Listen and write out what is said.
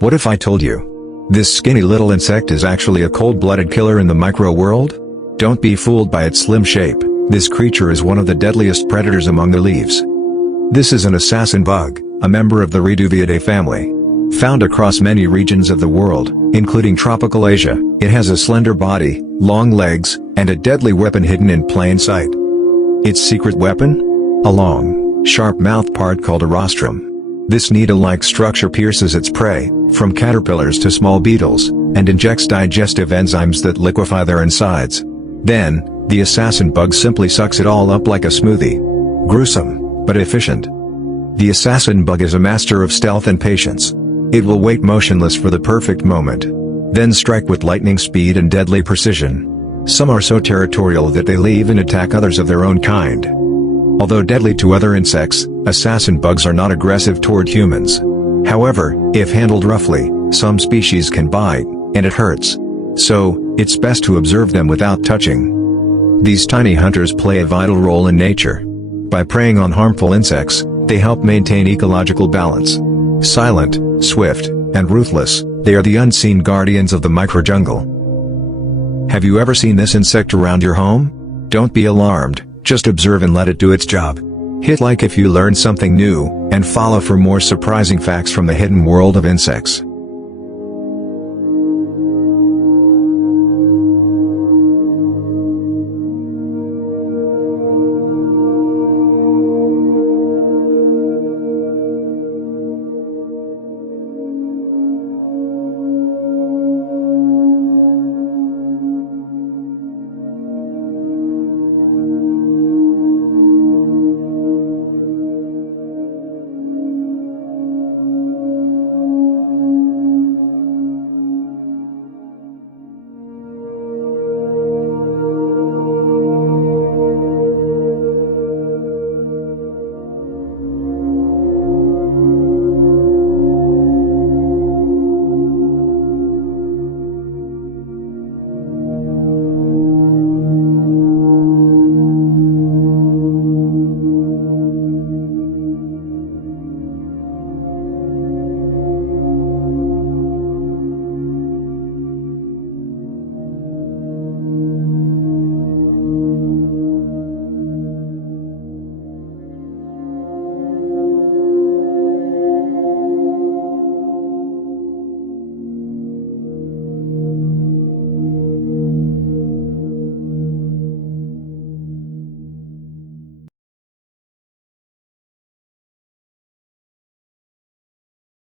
What if I told you? This skinny little insect is actually a cold-blooded killer in the micro world? Don't be fooled by its slim shape. This creature is one of the deadliest predators among the leaves. This is an assassin bug, a member of the Reduviidae family. Found across many regions of the world, including tropical Asia, it has a slender body, long legs, and a deadly weapon hidden in plain sight. Its secret weapon? A long, sharp mouth part called a rostrum. This needle-like structure pierces its prey, from caterpillars to small beetles, and injects digestive enzymes that liquefy their insides. Then, the assassin bug simply sucks it all up like a smoothie. Gruesome, but efficient. The assassin bug is a master of stealth and patience. It will wait motionless for the perfect moment, then strike with lightning speed and deadly precision. Some are so territorial that they leave and attack others of their own kind. Although deadly to other insects, assassin bugs are not aggressive toward humans. However, if handled roughly, some species can bite, and it hurts. So, it's best to observe them without touching. These tiny hunters play a vital role in nature. By preying on harmful insects, they help maintain ecological balance. Silent, swift, and ruthless, they are the unseen guardians of the microjungle. Have you ever seen this insect around your home? Don't be alarmed. Just observe and let it do its job. Hit like if you learned something new, and follow for more surprising facts from the hidden world of insects.